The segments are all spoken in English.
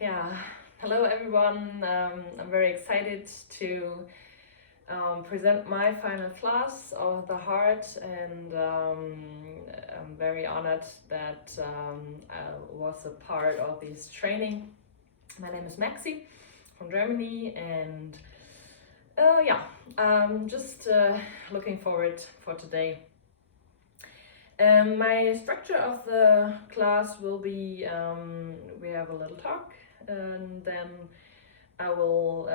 Yeah, hello everyone. I'm very excited to present my final class of the heart, and I'm very honored that I was a part of this training. My name is Maxi from Germany, and yeah, I'm just looking forward for today. My structure of the class will be we have a little talk, and then I will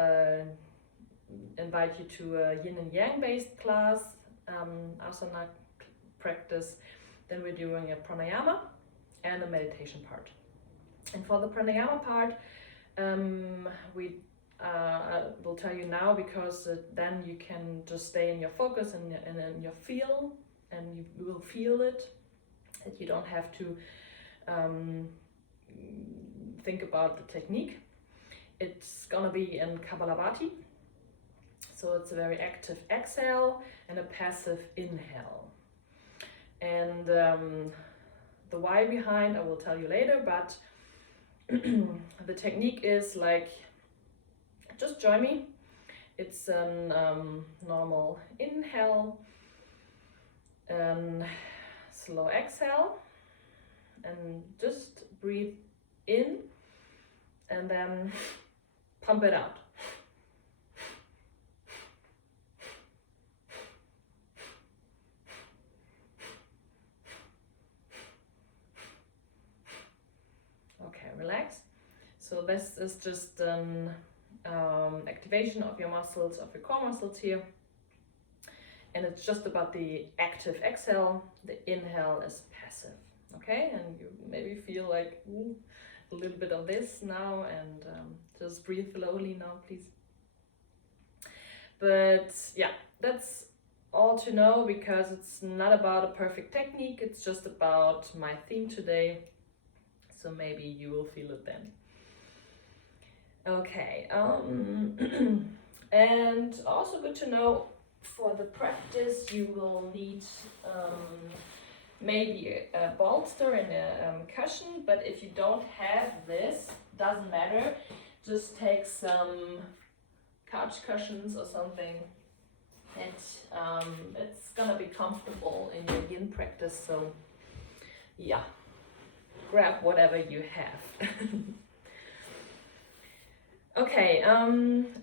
invite you to a yin and yang based class, asana practice. Then we're doing a pranayama and a meditation part. And for the pranayama part, we I will tell you now because then you can just stay in your focus and in your feel, and you will feel it. That you don't have to think about the technique. It's gonna be in Kapalabhati, so it's a very active exhale and a passive inhale. And the why behind I will tell you later, but the technique is like, just join me. It's a normal inhale and slow exhale, and just breathe in and then pump it out. Okay, relax. So this is just an activation of your muscles, of your core muscles here. And it's just about the active exhale. The inhale is passive. Okay, and you maybe feel like a little bit of this now, and just breathe slowly now, please. But yeah, that's all to know, because it's not about a perfect technique, it's just about my theme today. So maybe you will feel it then. Okay, and also good to know, for the practice you will need maybe a bolster and a cushion, but if you don't have this, doesn't matter, just take some couch cushions or something, and it's gonna be comfortable in your yin practice. So yeah, grab whatever you have. Okay,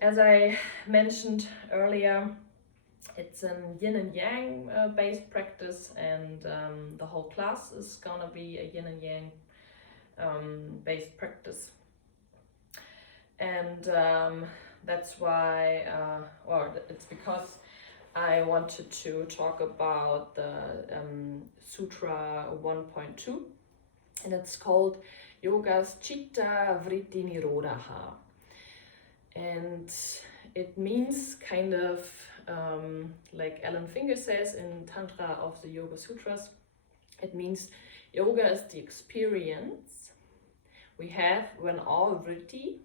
as I mentioned earlier, it's a yin and yang based practice, and the whole class is gonna be a yin and yang based practice. And that's why, or it's because I wanted to talk about the Sutra 1.2, and it's called Yogas Chitta Vritti Nirodha. And it means kind of like Alan Finger says in Tantra of the Yoga Sutras, it means yoga is the experience we have when all vritti,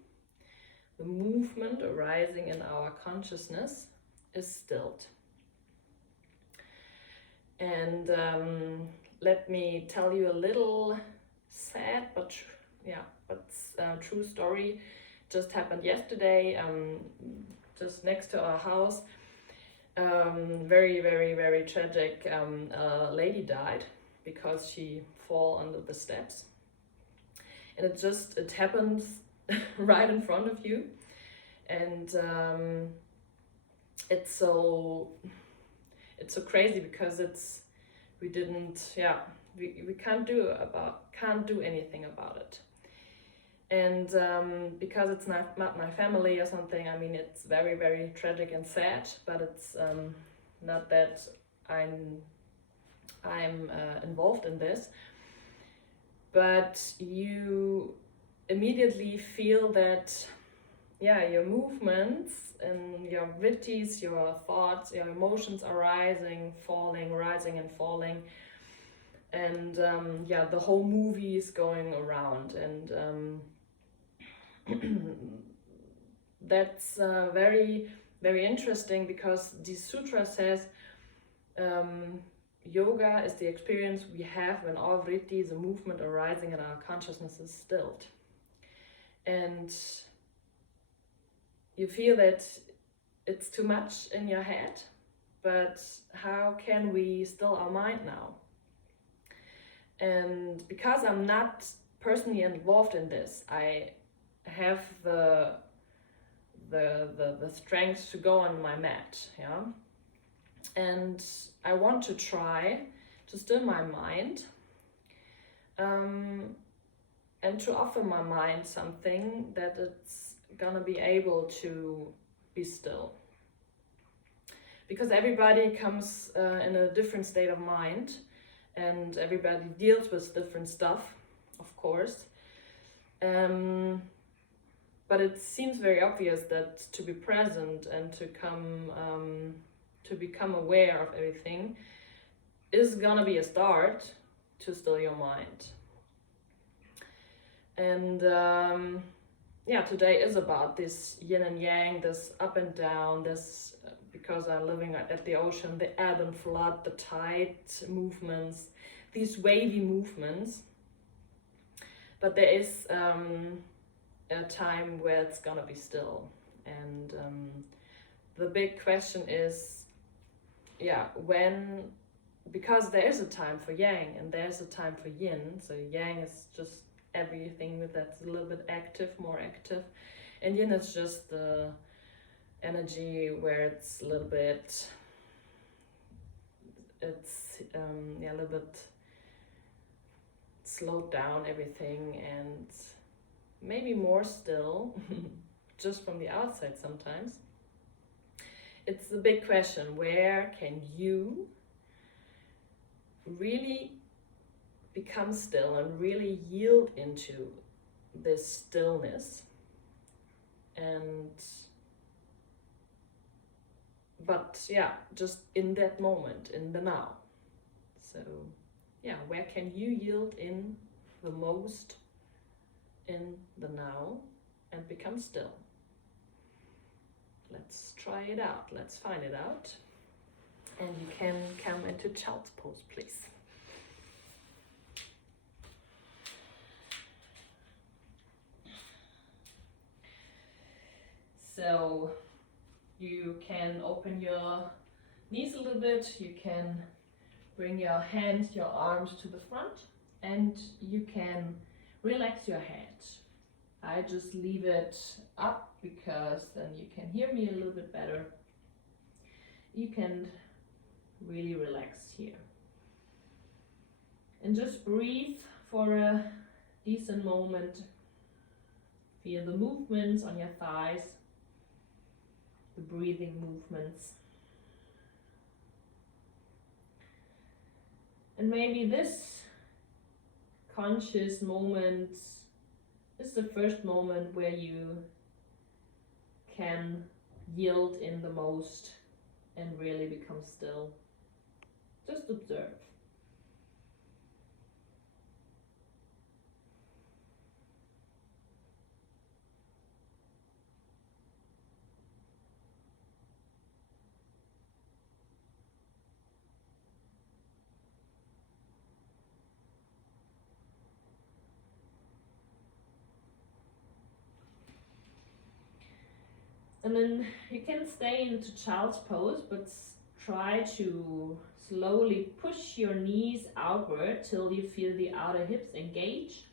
the movement arising in our consciousness, is stilled. And let me tell you a little sad but true story. Just happened yesterday, just next to our house. Very, very, very tragic. A lady died because she fell under the steps, and it happens right in front of you, and it's so crazy, because we can't do anything about it. And because it's not my family or something, I mean, it's very, very tragic and sad, but it's not that I'm involved in this. But you immediately feel that, your movements and your vrittis, your thoughts, your emotions are rising and falling. And the whole movie is going around, and that's very, very interesting, because the sutra says yoga is the experience we have when all vritti, the movement arising in our consciousness, is stilled. and you feel that it's too much in your head, but how can we still our mind now? And because I'm not personally involved in this, I have the strength to go on my mat, yeah. And I want to try to still my mind, and to offer my mind something that it's gonna be able to be still. Because everybody comes in a different state of mind, and everybody deals with different stuff, of course. But it seems very obvious that to be present and to become aware of everything is gonna be a start to still your mind. And yeah, today is about this yin and yang, this up and down, this because I'm living at the ocean, the ebb and flood, the tide movements, these wavy movements. But there is a time where it's gonna be still. And the big question is, yeah, when, because there is a time for yang and there's a time for yin. So yang is just everything that's a little bit active, more active, and yin is just the energy where it's a little bit, it's yeah, a little bit slowed down everything and maybe more still, just from the outside sometimes. It's the big question, where can you really become still and really yield into this stillness, and but yeah, just in that moment, in the now. So yeah, where can you yield in the most in the now and become still? Let's try it out, let's find it out. And you can come into child's pose, please. So you can open your knees a little bit, you can bring your hands, your arms to the front, and you can relax your head. I just leave it up because then you can hear me a little bit better. You can really relax here. And just breathe for a decent moment. Feel the movements on your thighs, the breathing movements. And maybe this conscious moment is the first moment where you can yield in the most and really become still. Just observe. And then you can stay into child's pose, but try to slowly push your knees outward till you feel the outer hips engaged,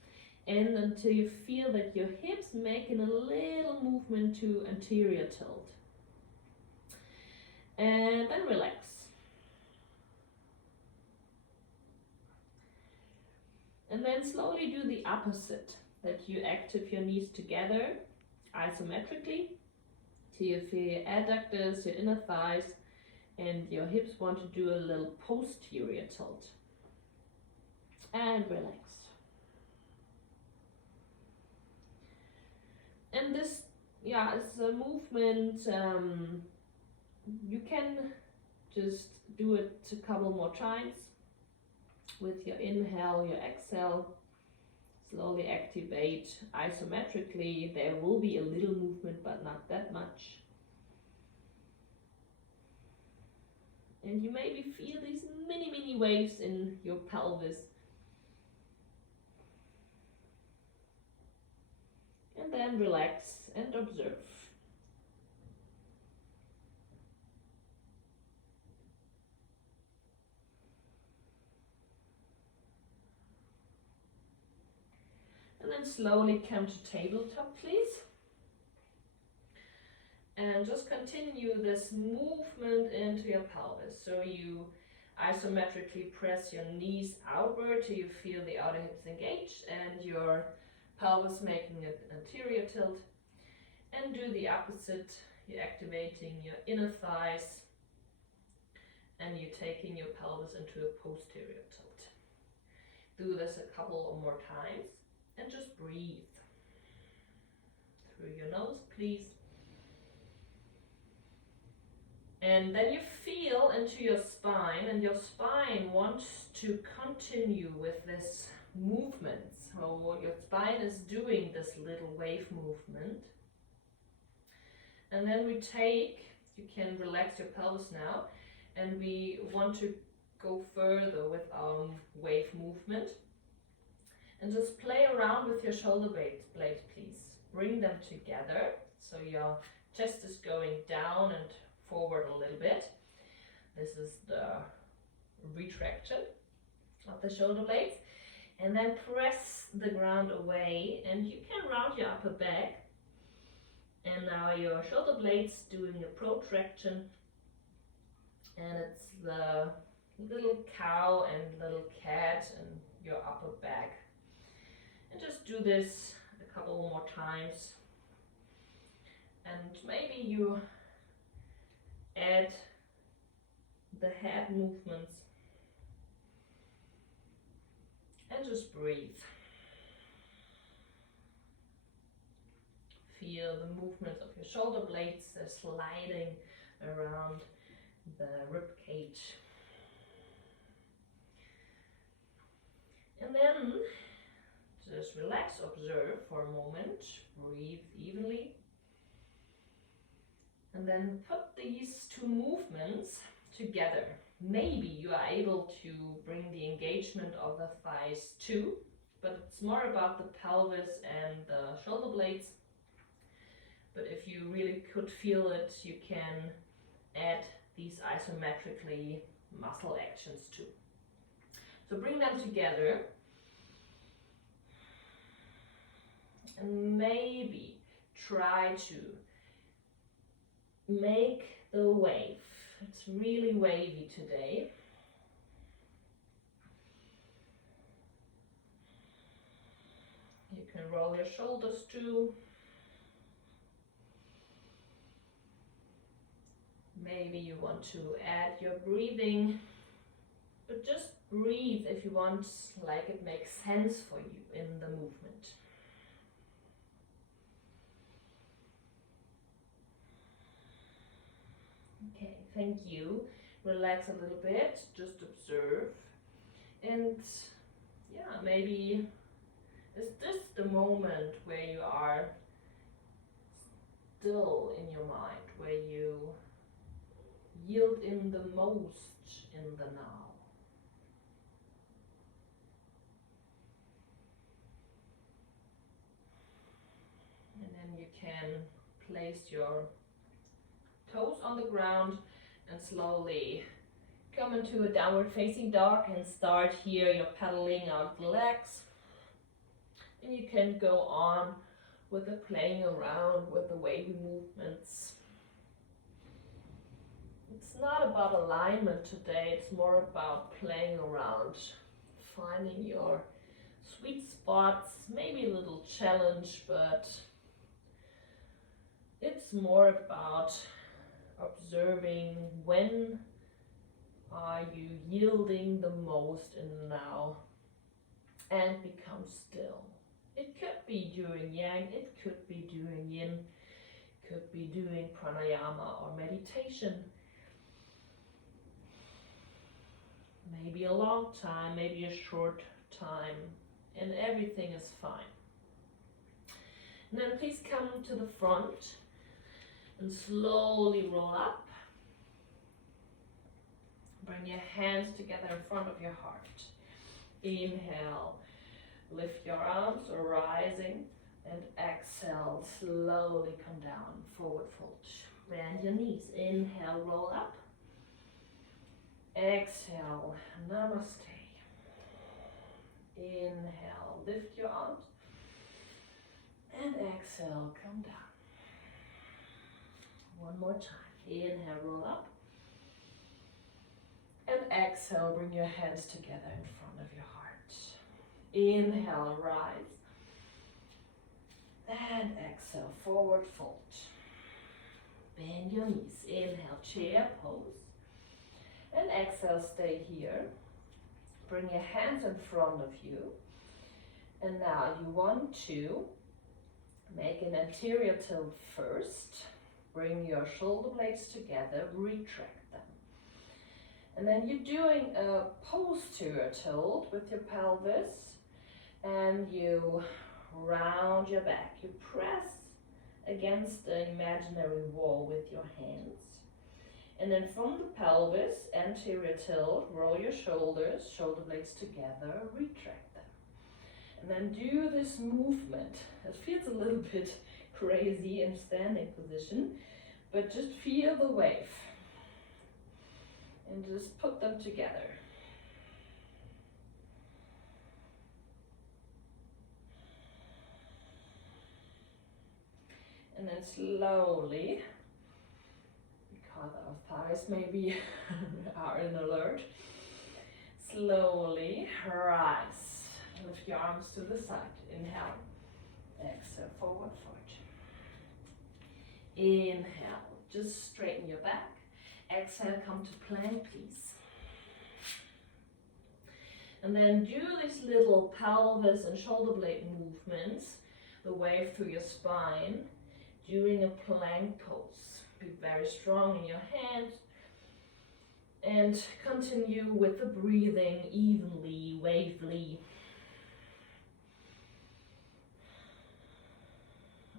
and until you feel that your hips making a little movement to anterior tilt. And then relax. And then slowly do the opposite, that you active your knees together isometrically till you feel your adductors, your inner thighs, and your hips want to do a little posterior tilt. And relax. And this, yeah, is a movement, you can just do it a couple more times. With your inhale, your exhale, slowly activate isometrically. There will be a little movement, but not that much. And you maybe feel these mini waves in your pelvis. And then then relax and observe. And then slowly come to tabletop, please. And just continue this movement into your pelvis. So you isometrically press your knees outward till you feel the outer hips engaged and your pelvis making an anterior tilt. And do the opposite. You're activating your inner thighs and you're taking your pelvis into a posterior tilt. Do this a couple or more times and just breathe. Through your nose, please. And then you feel into your spine, and your spine wants to continue with this movement. So your spine is doing this little wave movement. And then we take, you can relax your pelvis now, and we want to go further with our wave movement. And just play around with your shoulder blades, please. Bring them together, so your chest is going down and forward a little bit. This is the retraction of the shoulder blades. And then press the ground away, and you can round your upper back. And now your shoulder blades doing a protraction, and it's the little cow and little cat and your upper back. And just do this a couple more times. And maybe you add the head movements and just breathe. Feel the movements of your shoulder blades sliding around the rib cage. And then just relax, observe for a moment, breathe evenly. And then put these two movements together. Maybe you are able to bring the engagement of the thighs too, but it's more about the pelvis and the shoulder blades. But if you really could feel it, you can add these isometrically muscle actions too. So bring them together. And maybe try to make the wave. It's really wavy today. You can roll your shoulders too. Maybe you want to add your breathing, but just breathe if you want, like it makes sense for you in the movement. Okay, thank you. Relax a little bit, just observe. And yeah, maybe is this the moment where you are still in your mind, where you yield in the most in the now? And then you can place your toes on the ground and slowly come into a downward facing dog and start here. You're pedaling out the legs, and you can go on with the playing around with the wavy movements. It's not about alignment today, it's more about playing around, finding your sweet spots, maybe a little challenge, but it's more about observing when are you yielding the most in the now, and become still. It could be doing yang, it could be doing yin, could be doing pranayama or meditation. Maybe a long time, maybe a short time, and everything is fine. And then please come to the front and slowly roll up. Bring your hands together in front of your heart. Inhale, lift your arms, rising And exhale, slowly come down, forward fold. Bend your knees, inhale, roll up. Exhale, namaste. Inhale, lift your arms. And exhale, come down. One more time. Inhale, roll up. And exhale, bring your hands together in front of your heart. Inhale, rise. And exhale, forward fold. Bend your knees. Inhale, chair pose. And exhale, stay here. Bring your hands in front of you. And now you want to make an anterior tilt first. Bring your shoulder blades together, retract them. And then you're doing a posterior tilt with your pelvis, and you round your back. You press against the imaginary wall with your hands. And then from the pelvis, anterior tilt, roll your shoulders, shoulder blades together, retract them. And then do this movement. It feels a little bit crazy in standing position, but just feel the wave. And just put them together. And then slowly, because our thighs maybe are in alert, slowly rise. Lift your arms to the side. Inhale. Exhale, forward fold. Inhale, just straighten your back. Exhale, come to plank, please. And then do these little pelvis and shoulder blade movements, the wave through your spine, during a plank pose. Be very strong in your hands. And continue with the breathing evenly, wavily.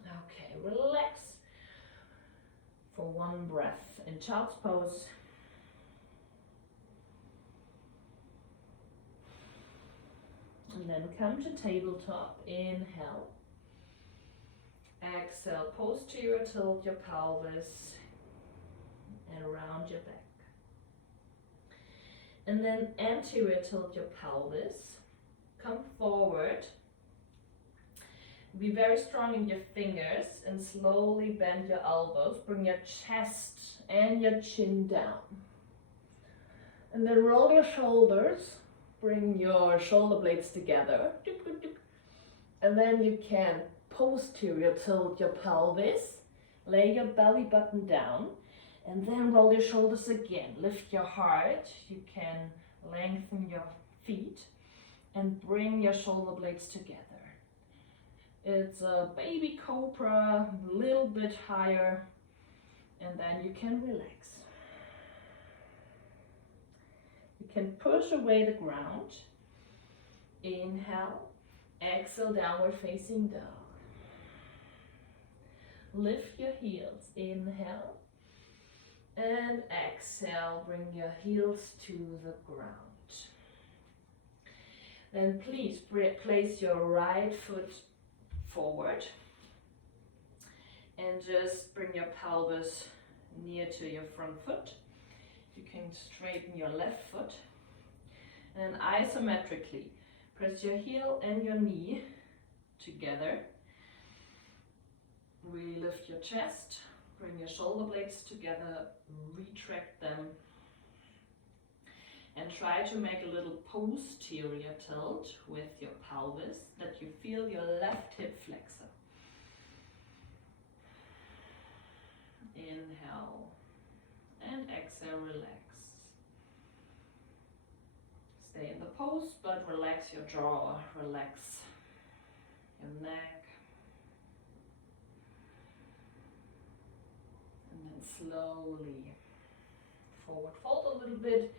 Okay, relax for one breath in child's pose. And then come to tabletop. Inhale. Exhale, posterior tilt your pelvis and around your back. And then anterior tilt your pelvis. Come forward. Be very strong in your fingers and slowly bend your elbows. Bring your chest and your chin down. And then roll your shoulders. Bring your shoulder blades together. And then you can posterior tilt your pelvis. Lay your belly button down. And then roll your shoulders again. Lift your heart. You can lengthen your feet. And bring your shoulder blades together. It's a baby cobra, a little bit higher, and then you can relax. You can push away the ground. Inhale, exhale, downward facing dog. Lift your heels, inhale, and exhale, bring your heels to the ground. Then please place your right foot forward and just bring your pelvis near to your front foot. You can straighten your left foot and isometrically press your heel and your knee together. Really lift your chest, bring your shoulder blades together, retract them, and try to make a little posterior tilt with your pelvis that you feel your left hip flexor. Inhale and exhale, relax. Stay in the pose, but relax your jaw, relax your neck. And then slowly forward fold a little bit.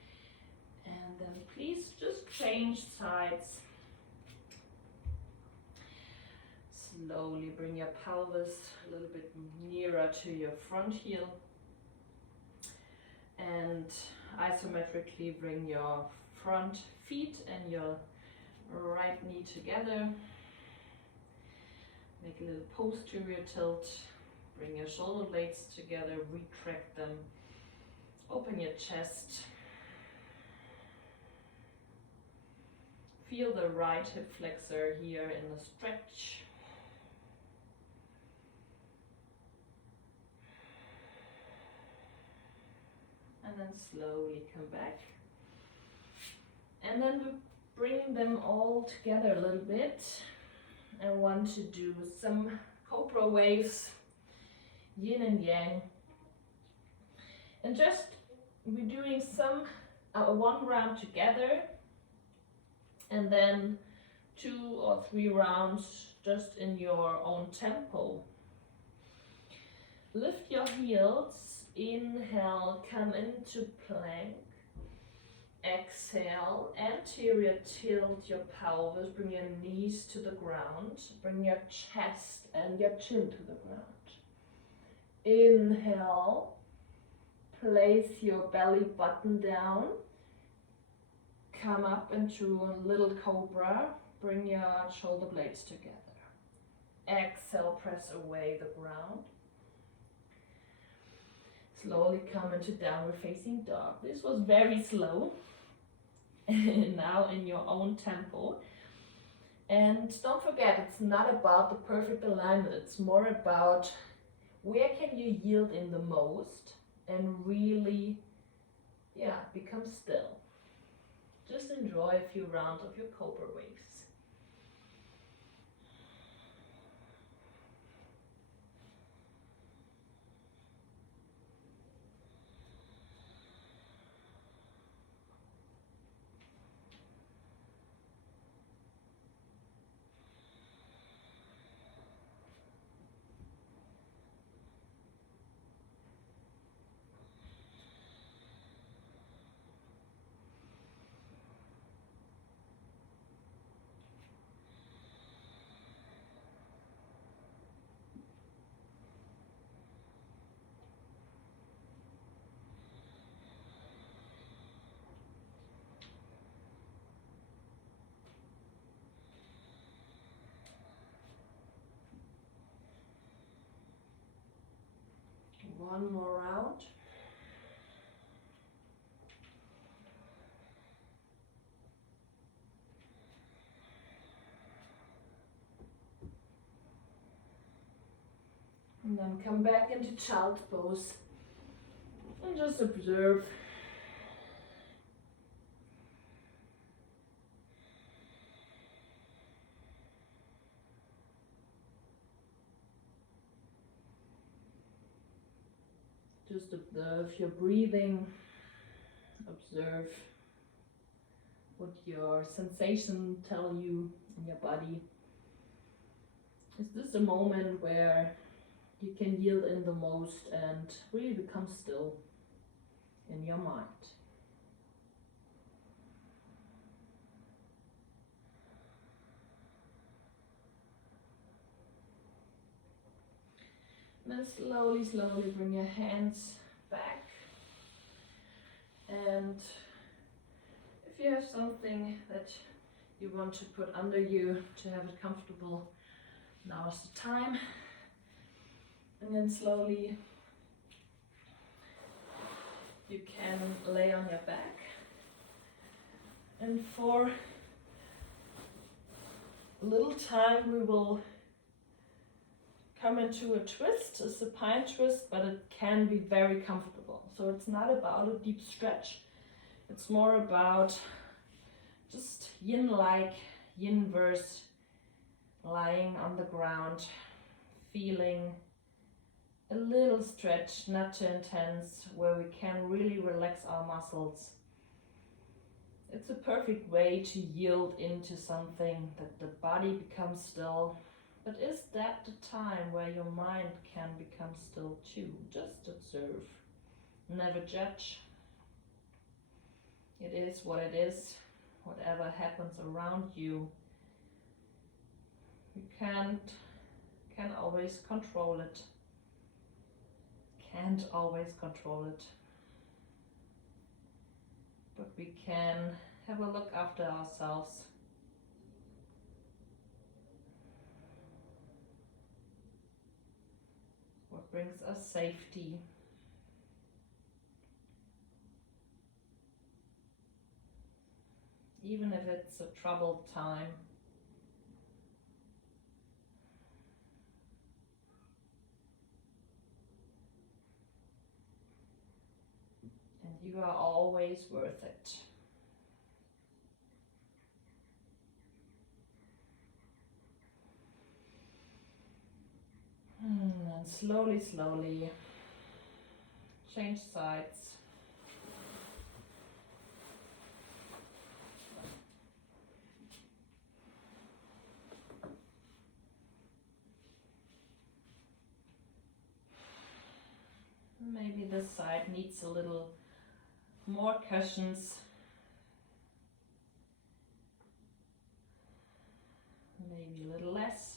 And then please just change sides. Slowly bring your pelvis a little bit nearer to your front heel. And isometrically bring your front feet and your right knee together. Make a little posterior tilt. Bring your shoulder blades together, retract them. Open your chest. Feel the right hip flexor here in the stretch. And then slowly come back. And then we bring them all together a little bit. I want to do some cobra waves, yin and yang. And just we're doing some one round together, and then 2 or 3 rounds just in your own tempo. Lift your heels, inhale, come into plank. Exhale, anterior tilt your pelvis, bring your knees to the ground, bring your chest and your chin to the ground. Inhale, place your belly button down, come up into a little cobra, bring your shoulder blades together. Exhale, press away the ground. Slowly come into downward facing dog. This was very slow. Now in your own tempo. And don't forget, it's not about the perfect alignment. It's more about where can you yield in the most and really, become still. Just enjoy a few rounds of your cobra waves. One more round. And then come back into child's pose and just observe. Just observe your breathing, observe what your sensations tell you in your body. Is this a moment where you can yield in the most and really become still in your mind? Then slowly, slowly bring your hands back. And if you have something that you want to put under you to have it comfortable, now is the time. And then slowly you can lay on your back. And for a little time we will come into a twist, a supine twist, but it can be very comfortable. So it's not about a deep stretch. It's more about just yin-like, yin verse, lying on the ground, feeling a little stretch, not too intense, where we can really relax our muscles. It's a perfect way to yield into something, that the body becomes still. But is that the time where your mind can become still too? Just observe. Never judge. It is what it is. Whatever happens around you, you can always control it. Can't always control it. But we can have a look after ourselves. what brings us safety. Even if it's a troubled time. And you are always worth it. And slowly, slowly change sides. Maybe this side needs a little more cushions. Maybe a little less.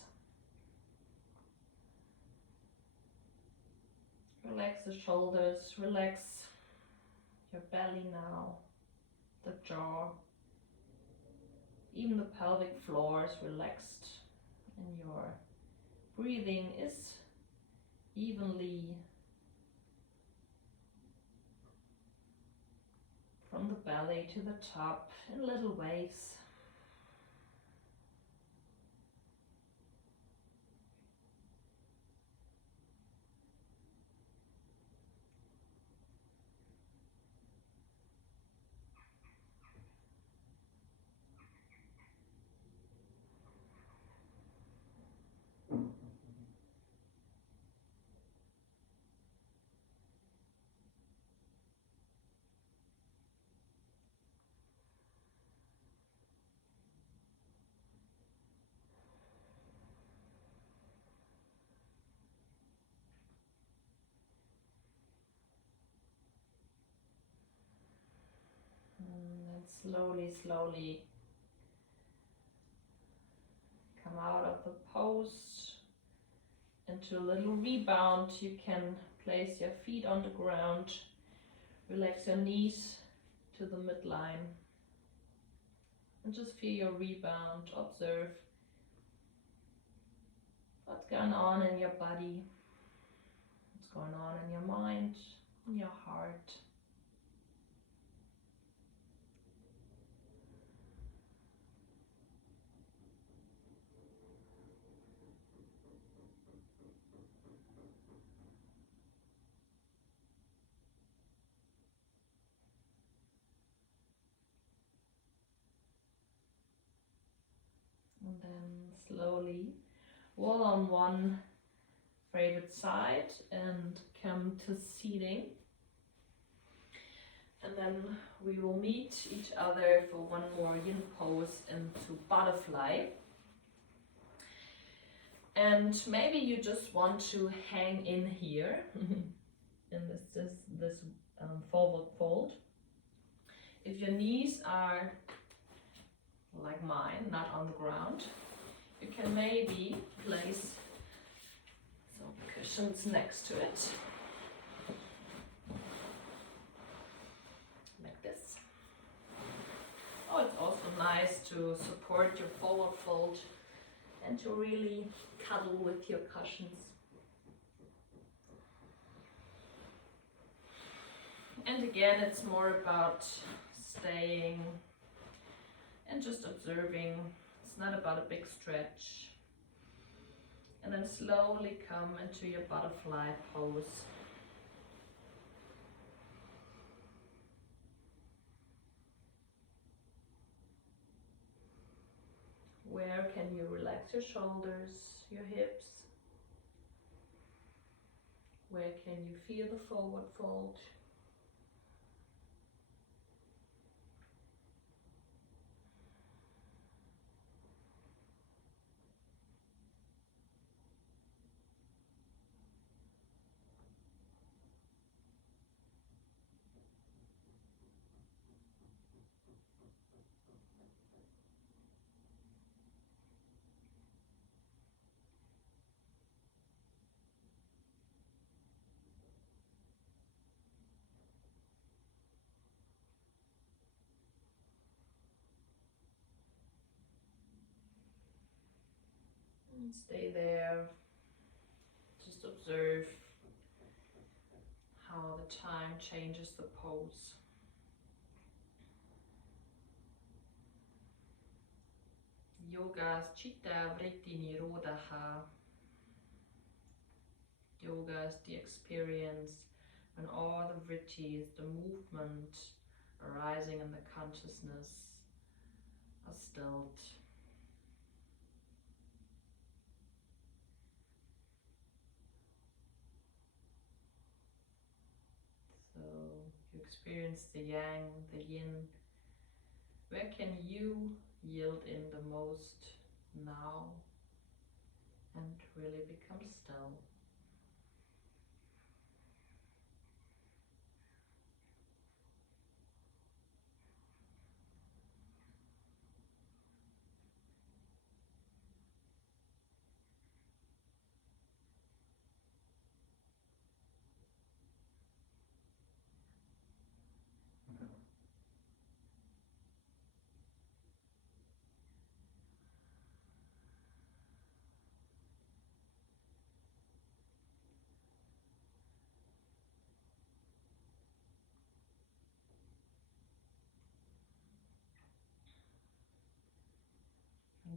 Relax the shoulders, relax your belly now, the jaw. Even the pelvic floor is relaxed and your breathing is evenly from the belly to the top in little waves. And slowly, slowly come out of the pose into a little rebound. You can place your feet on the ground, relax your knees to the midline, and just feel your rebound. Observe what's going on in your body, what's going on in your mind, in your heart. And then slowly wall on one favorite side and come to seating. And then we will meet each other for one more yin pose into butterfly. And maybe you just want to hang in here in this forward fold. If your knees are like mine, not on the ground, you can maybe place some cushions next to it. Like this. Oh, it's also nice to support your forward fold and to really cuddle with your cushions. And again, it's more about staying and just observing. It's not about a big stretch. And then slowly come into your butterfly pose. Where can you relax your shoulders, your hips? Where can you feel the forward fold? And stay there. Just observe how the time changes the pose. Yoga's Chitta Vritti Nirodha. Yoga is the experience when all the vrittis, the movement arising in the consciousness, are stilled. So you experience the yang, the yin. Where can you yield in the most now and really become still?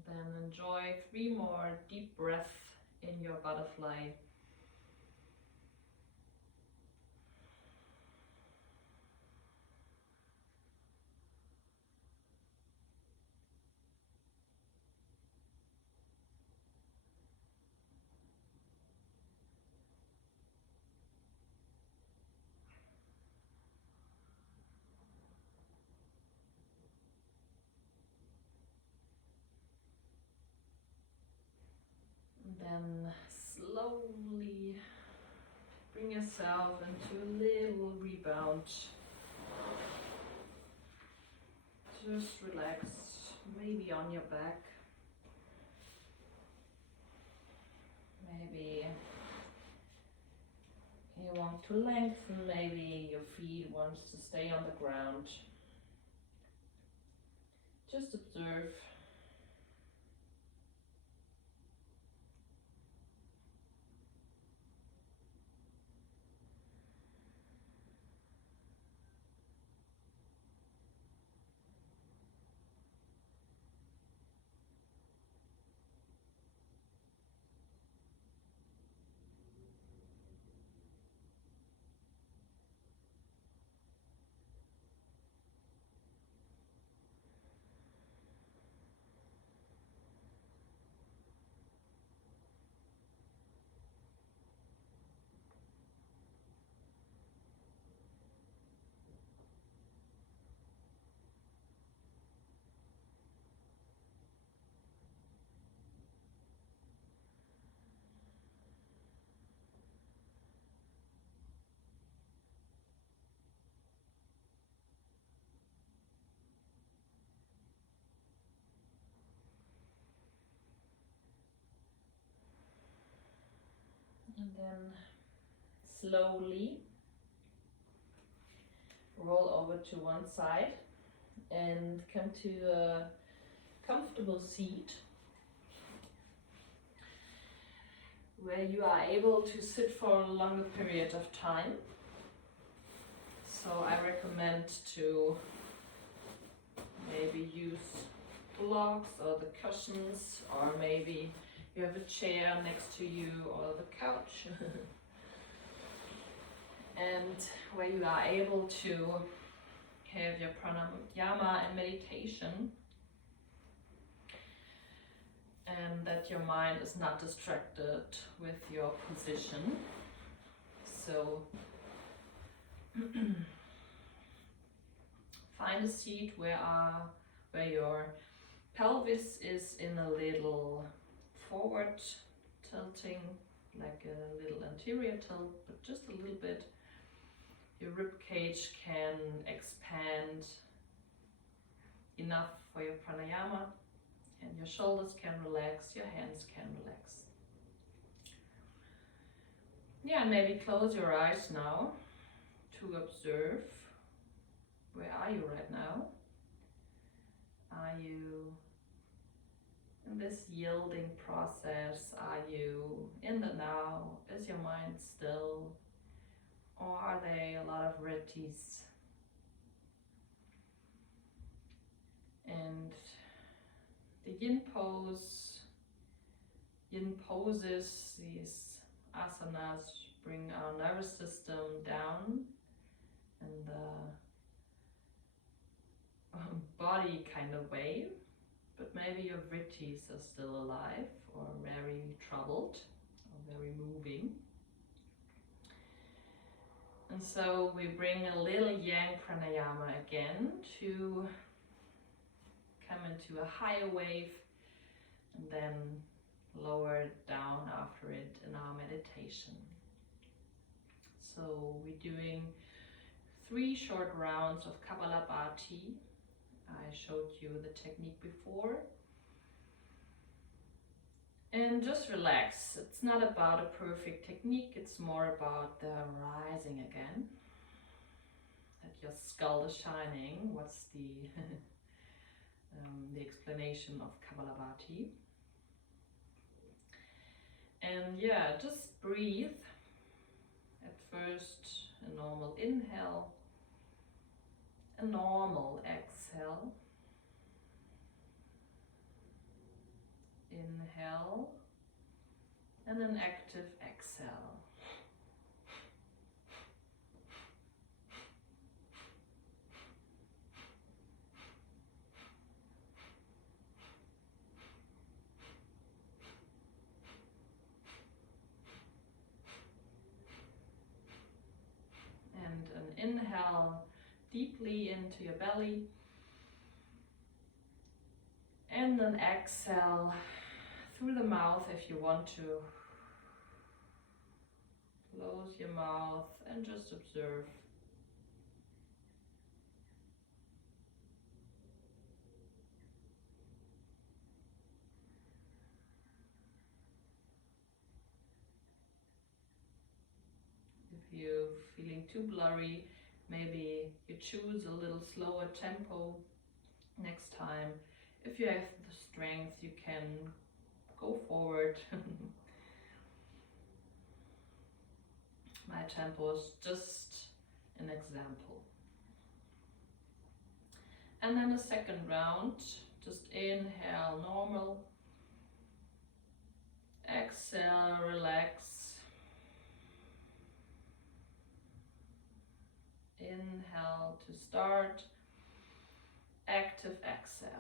And then enjoy 3 more deep breaths in your butterfly. And then slowly bring yourself into a little rebound. Just relax, maybe on your back. Maybe you want to lengthen, maybe your feet wants to stay on the ground. Just observe. And then slowly roll over to one side and come to a comfortable seat where you are able to sit for a longer period of time. So I recommend to maybe use blocks or the cushions, or maybe you have a chair next to you or the couch. And where you are able to have your pranayama and meditation, and that your mind is not distracted with your position. So find a seat where your pelvis is in a little forward tilting, like a little anterior tilt, but just a little bit. Your rib cage can expand enough for your pranayama, and your shoulders can relax, your hands can relax. Yeah, and maybe close your eyes now to observe. Where are you right now? Are you in this yielding process? Are you in the now? Is your mind still? Or are they a lot of vrittis? And the yin poses, these asanas bring our nervous system down in the body kind of way, but maybe your vrittis are still alive or very troubled or very moving. And so we bring a little yang pranayama again to come into a higher wave and then lower it down after it in our meditation. So we're doing 3 short rounds of Kapalabhati. I showed you the technique before. And just relax. It's not about a perfect technique, it's more about the rising again. That your skull is shining. What's the explanation of Kapalabhati? And yeah, just breathe. At first, a normal inhale, a normal exhale. Inhale and an active exhale. And an inhale deeply into your belly. And an exhale through the mouth if you want to. Close your mouth and just observe. If you're feeling too blurry, maybe you choose a little slower tempo next time. If you have the strength, you can go forward. My tempo is just an example. And then the second round, just inhale normal, exhale, relax. Inhale to start, active exhale.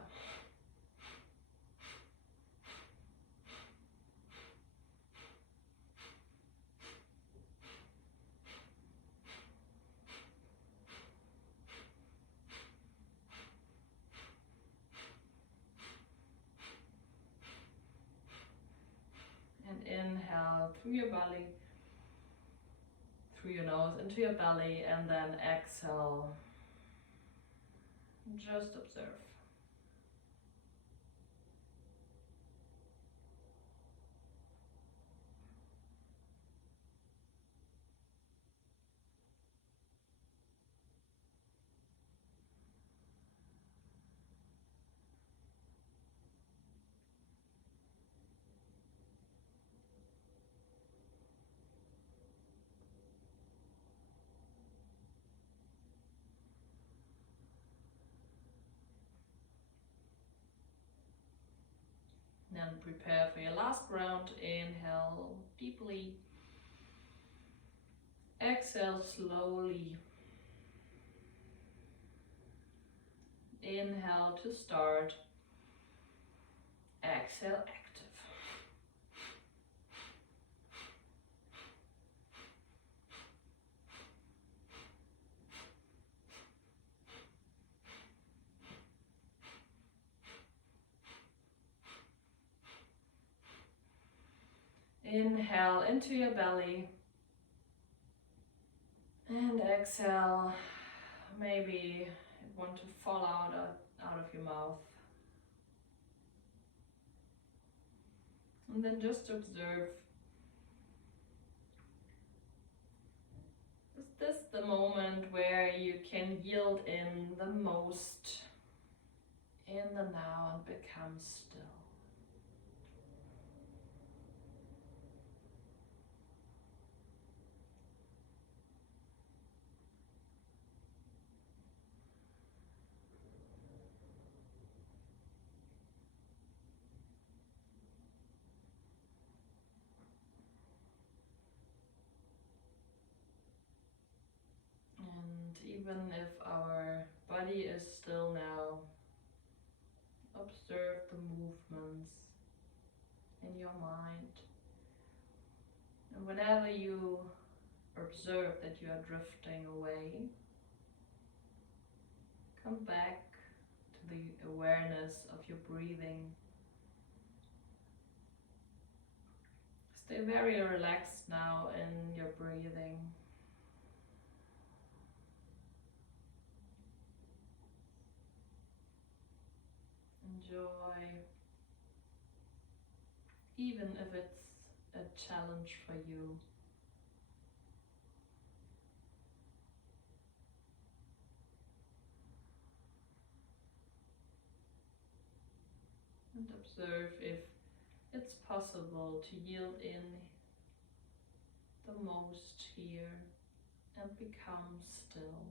And inhale through your belly, through your nose into your belly, and then exhale. Just observe. Then prepare for your last round. Inhale deeply. Exhale slowly. Inhale to start. Exhale active. Inhale into your belly. And exhale. Maybe want to fall out of your mouth. And then just observe, is this the moment where you can yield in the most in the now and become still? even if our body is still now, observe the movements in your mind. And whenever you observe that you are drifting away, come back to the awareness of your breathing. Stay very relaxed now in your breathing. Enjoy, even if it's a challenge for you. And observe if it's possible to yield in the most here and become still.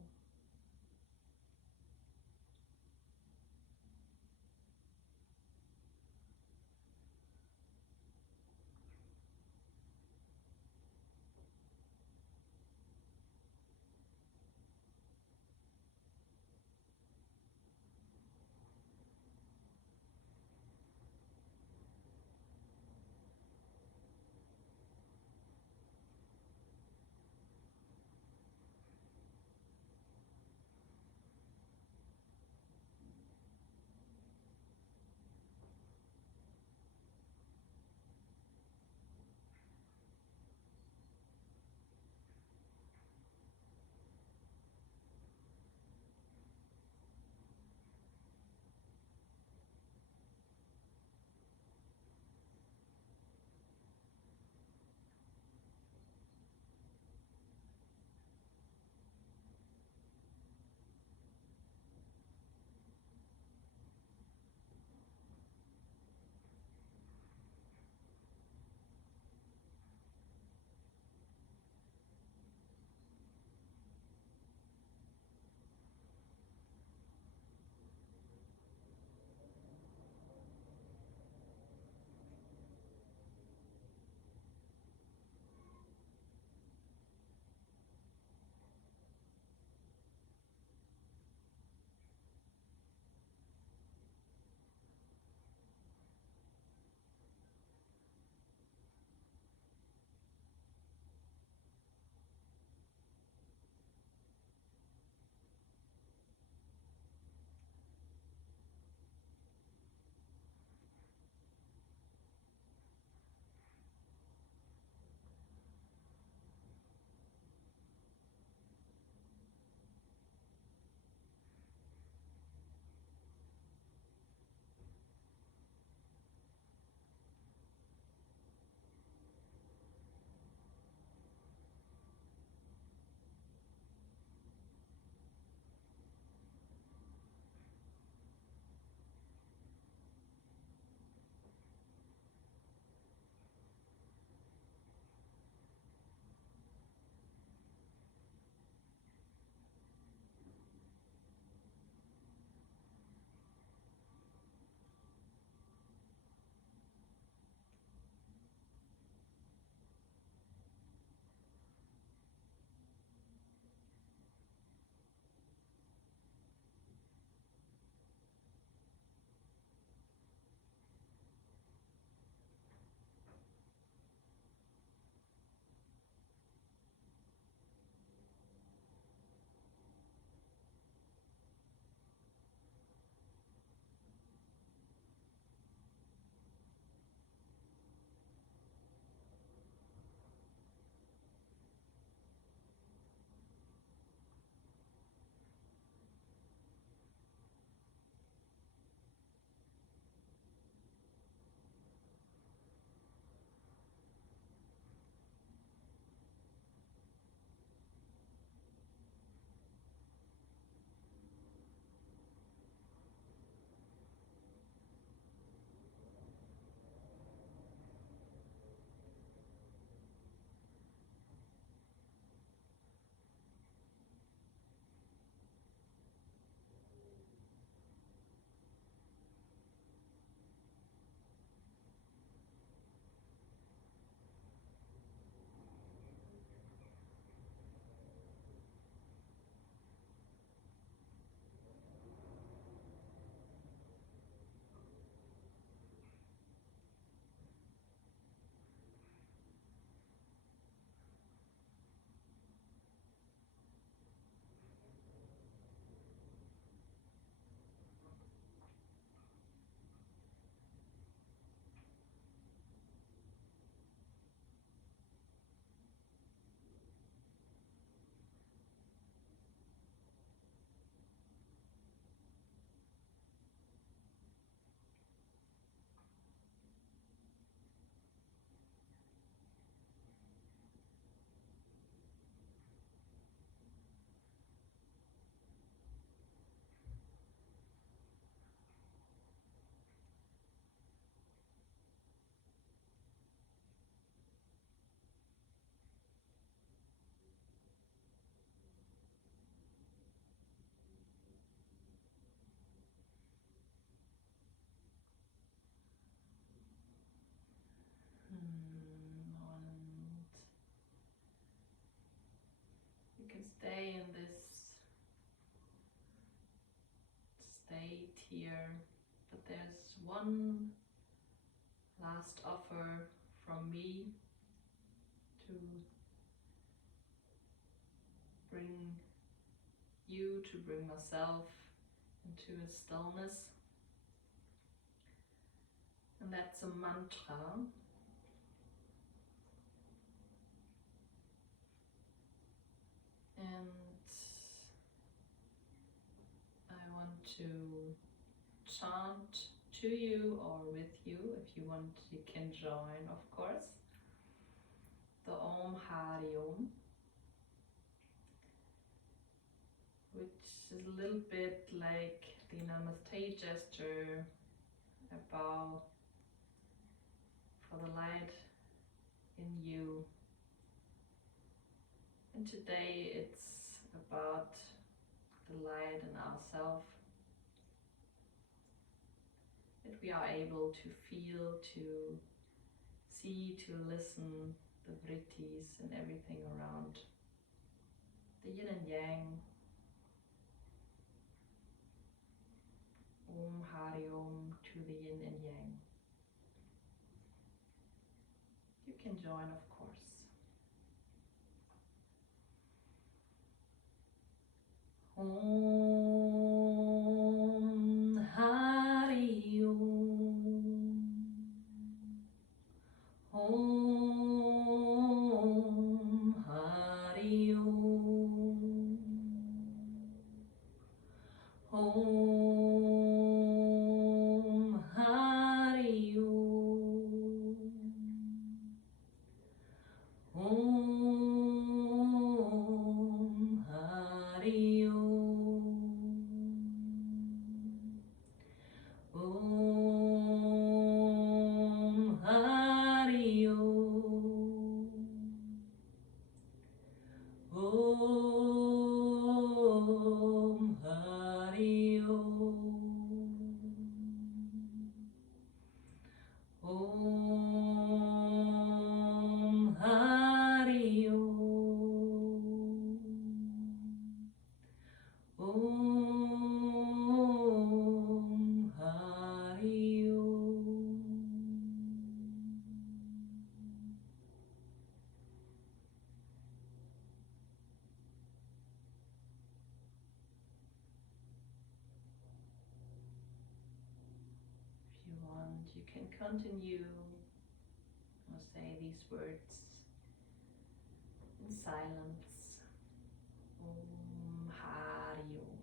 here, but there's one last offer from me to bring you, to bring myself into a stillness. And that's a mantra. And I want to chant to you or with you. If you want, you can join, of course. The Om Hari Om, which is a little bit like the Namaste gesture, a bow for the light in you. And today it's about the light in ourselves, that we are able to feel, to see, to listen, the vrittis and everything around, the yin and yang. Om Hari Om to the yin and yang. You can join, of course. Om Hari Om. Om Hari Om. Om Hari Om. Om Hari Om. Om Hari Om. Om Hari Om. Om Hari Om. Om Hari Om. If you want, you can continue or say these words in silence. Om Hari Om.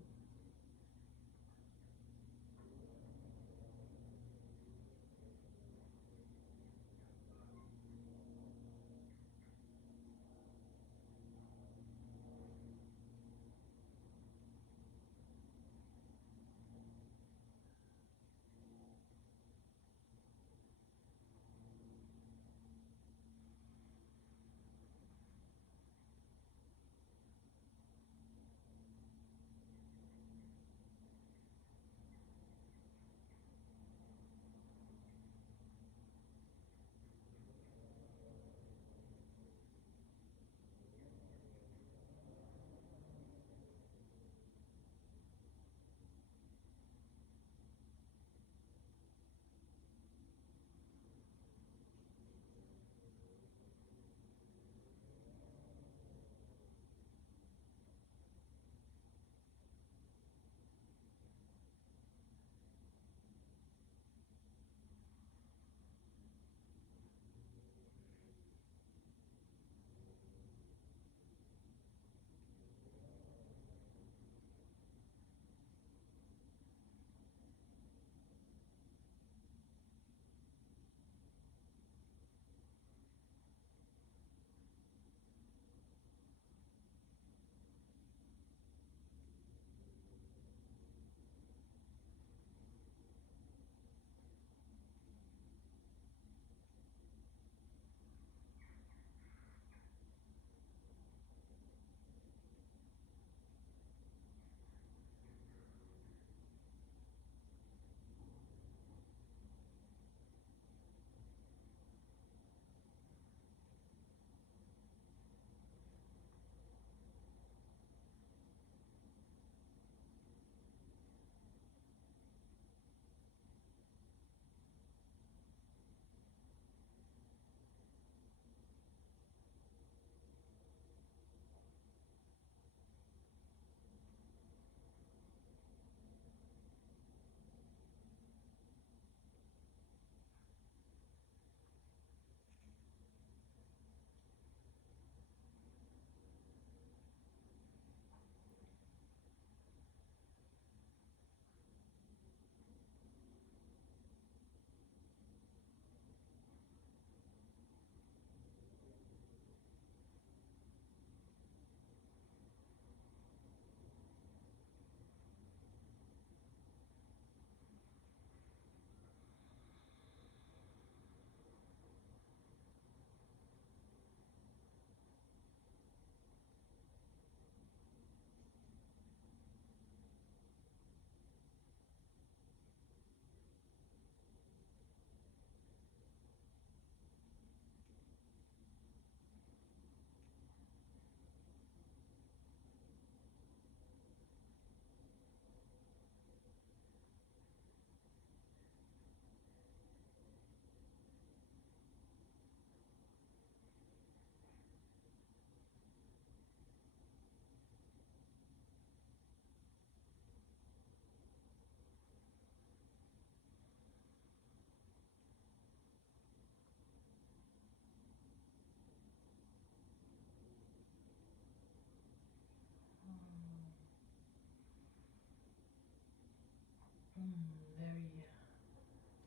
Very,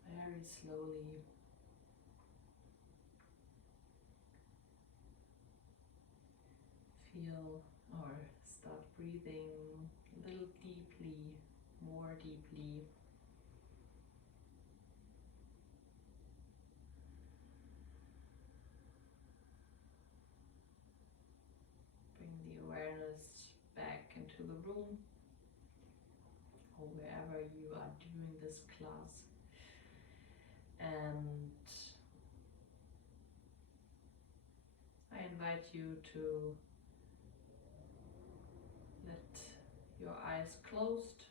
very slowly feel or start breathing a little deeply, more deeply. Bring the awareness back into the room or wherever you are doing this class. And I invite you to let your eyes closed.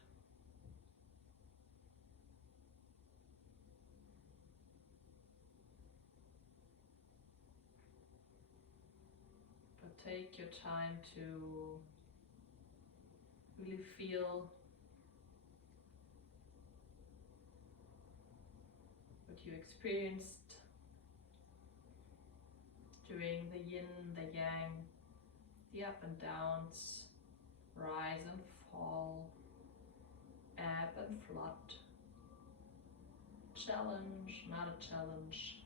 But take your time to really feel what you experienced during the yin, the yang, the up and downs, rise and fall, ebb and flood, challenge, not a challenge.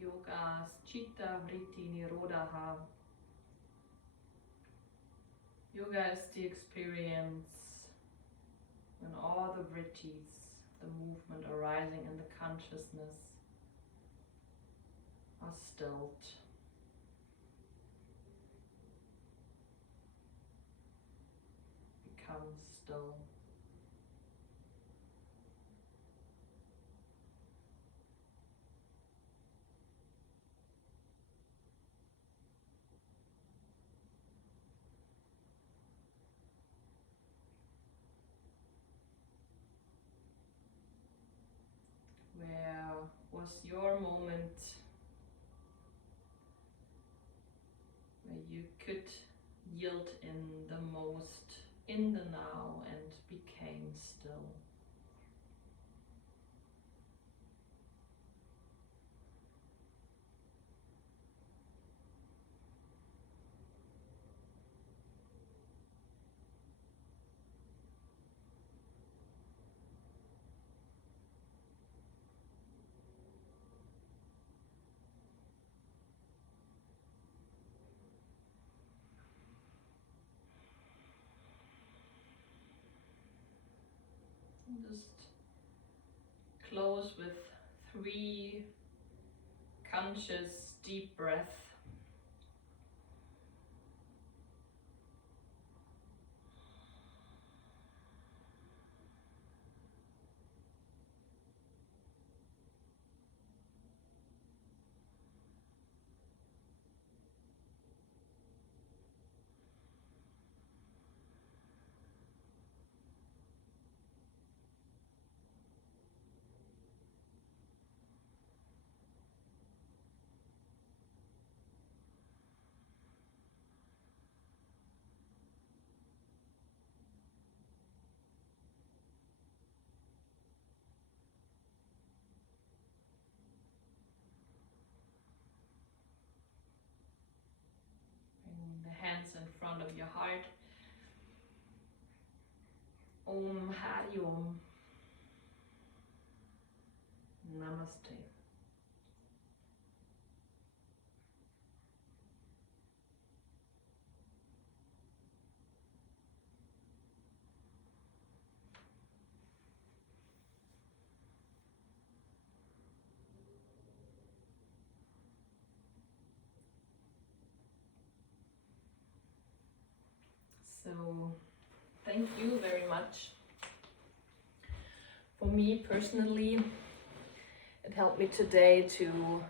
Yoga's Chitta Vritti Nirodha. Yoga is the experience when all the vrittis, the movement arising in the consciousness, are stilled. Become still. Where was your moment where you could yield in the most in the now and became still? Just close with 3 conscious deep breaths. Bring the hands in front of your heart. Om Hari Om. Namaste. So, thank you very much. For me personally, it helped me today to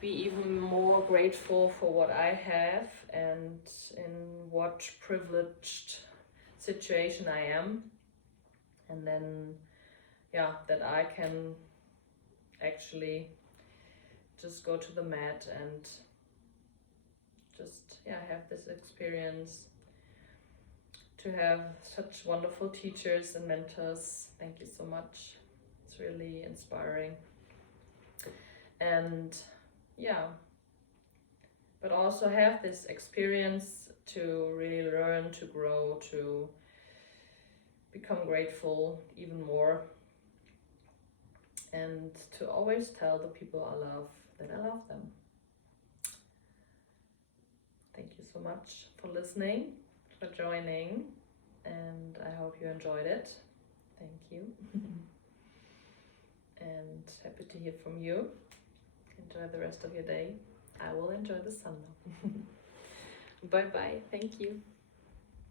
be even more grateful for what I have and in what privileged situation I am. And then, yeah, that I can actually just go to the mat and just, yeah, have this experience. To have such wonderful teachers and mentors. Thank you so much. It's really inspiring. and yeah, but also have this experience to really learn, to grow, to become grateful even more, and to always tell the people I love that I love them. Thank you so much for listening, for joining, and I hope you enjoyed it. Thank you. And happy to hear from you. Enjoy the rest of your day. I will enjoy the sun now. Bye bye. Thank you.